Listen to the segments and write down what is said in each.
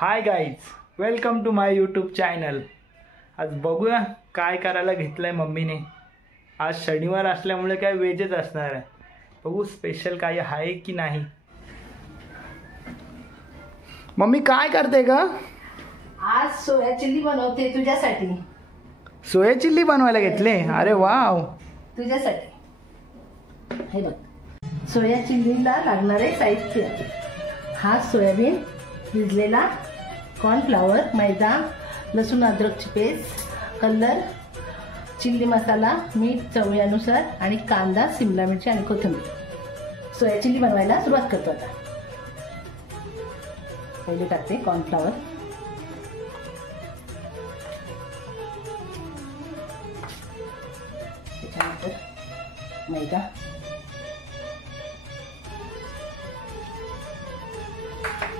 High guys, welcome to my YouTube channel. आज बघूया काय करायला घेतलंय मम्मीने। आज शनिवार असल्यामुळे काय वेजच असणार आहे। बघू स्पेशल काय आहे की नाही। मम्मी काय करते का? आज सोया चिल्ली बनवते तुझ्यासाठी। सोया चिल्ली बनवायला घेतले? अरे वाव, तुझ्यासाठी। हे बघ, सोया चिल्लीला लागणारे साहित्य: हा सोयाबीन भिजलेला, कॉर्नफ्लॉवर, मैदा, लसूण अद्रकची पेस्ट, कलर, चिल्ली मसाला, मीठ चवीनुसार आणि कांदा, शिमला मिरची आणि कोथिंबीर। सोया चिल्ली बनवायला सुरुवात करतो। आता पहिले टाकते कॉर्नफ्लॉवर, त्याच्यानंतर मैदा,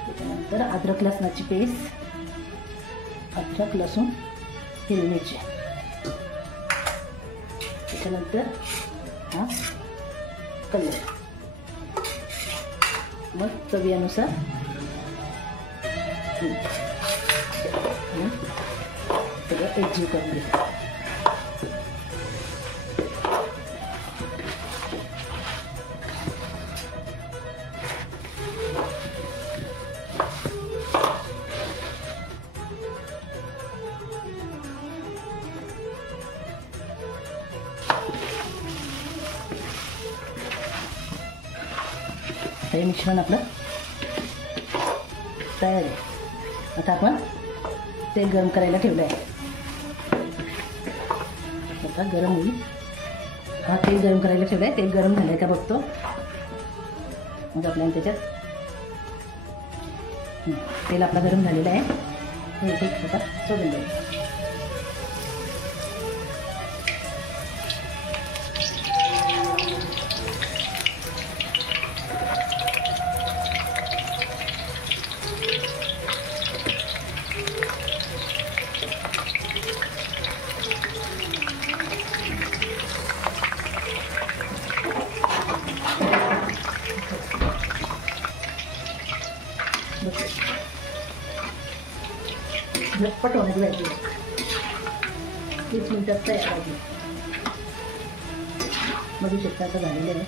त्याच्यानंतर अद्रक लसणाची पेस्ट, अद्रक लसूण हिरवी मिरची, त्याच्यानंतर हा कलर, मग चवीनुसार सगळं एकजीव करून घेतो। हे मिश्रण आपलं तयार आहे। आता आपण तेल गरम करायला ठेवलं आहे। आता गरम होईल। हा तेल गरम करायला ठेवलं आहे। तेल गरम झालं आहे का बघतो। मग आपल्याला त्याच्यात तेल आपला गरम झालेलं आहे। हे एक आता सोडून द्यायचं। झटपट होण्याची भाजी 30 मिनिटात तयार भाजी बघू शकता। आता झालेलं आहे।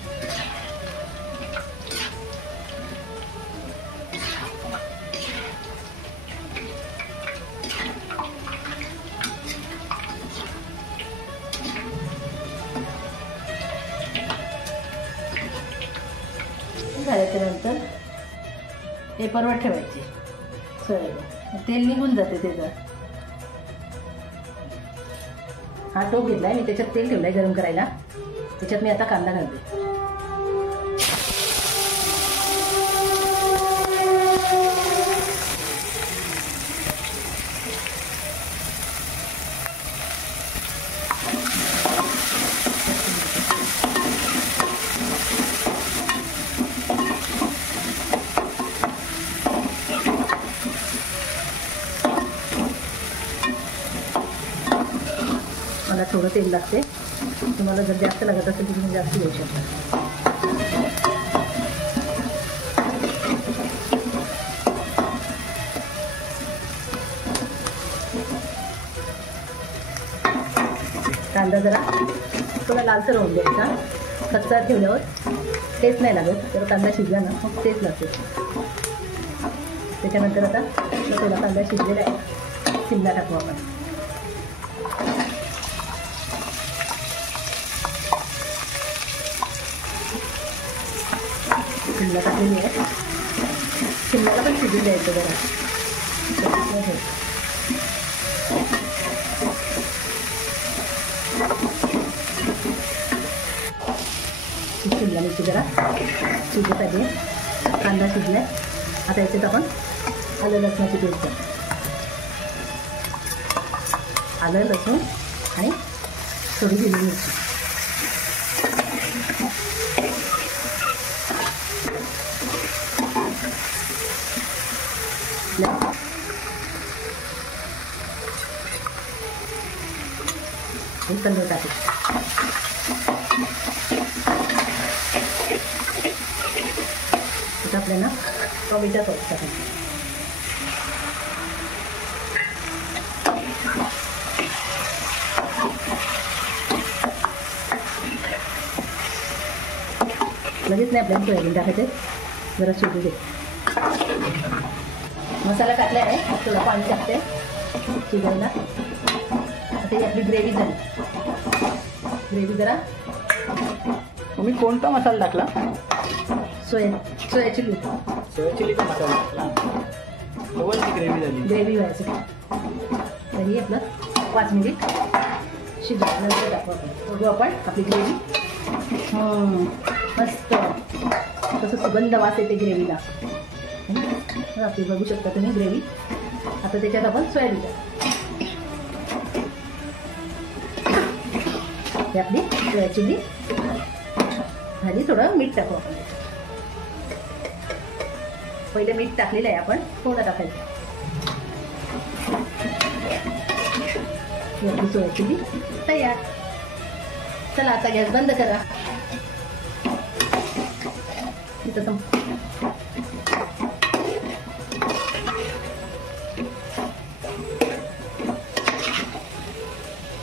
झाल्याच्यानंतर पेपरवर ठेवायचे सोयाबीन, तेल निघून जाते त्याचं। हा टोप घेतलाय मी, त्याच्यात तेल ठेवलंय गरम करायला। त्याच्यात मी आता कांदा घालते। मला थोडं तेल लागते, तुम्हाला जर जास्त लागत असेल तर तुम्ही जास्त घेऊ शकता। कांदा जरा थोडा लालसर होऊन द्यायचा। कच्चा ठेवल्यावर टेस्ट नाही लागत, तर कांदा शिजला ना मग टेस्ट लागते। त्याच्यानंतर आता थोडा कांदा शिजलेला आहे, शिमला टाकू आपण। शिमला टाकलेली आहे, शिमल्याला पण शिजून द्यायचं जरा। शिमला मिरची जरा शिजत आहे, कांदा शिजलाय। आता याच्यात आपण आलं लसणाची पेस्ट, आलं लसूण आणि थोडी हिरवी मिरची, कलर टाकू। आता आपल्याला टोमॅटो सॉस टाकायचं। लगेच नाही आपल्याला सोयाबीन टाकायचे, जरा शिजू दे. मसाला टाकला आहे, थोडं पाणी टाकते शिजायला. आता ही आपली ग्रेव्ही झाली. ग्रेव्ही जरा तुम्ही कोणता मसाला टाकला? सोया चिली. सोया चिलीचा मसाला टाकला. डबल ती ग्रेव्ही झाली. ग्रेव्ही व्हायचं. तरी आपलं 5 मिनिट शिजल्यानंतर टाकू आपण. बघू आपण आपली ग्रेव्ही. मस्त तसं सुगंध वास येते ग्रेव्हीला. आपली बघू शकता तुम्ही ग्रेव्ही. आता त्याच्यात आपण सोयाबीन ही आपली सोया चिली झाली. थोडं मीठ टाकू आपण. पहिले मीठ टाकलेलं आहे आपण, थोडं टाकायचं. आपली सोया चिली तयार. चला आता गॅस बंद करा. इथं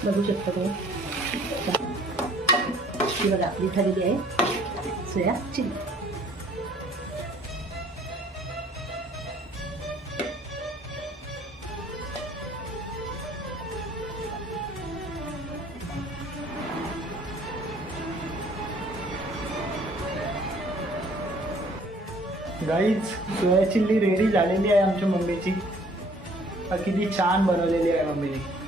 बघू शकता तुम्ही. ही बघा आपली झालेली आहे सोया चिली. गाईज सोया चिल्ली रेडी झालेली आहे आमच्या मम्मीची. किती छान बनवलेली आहे मम्मीने.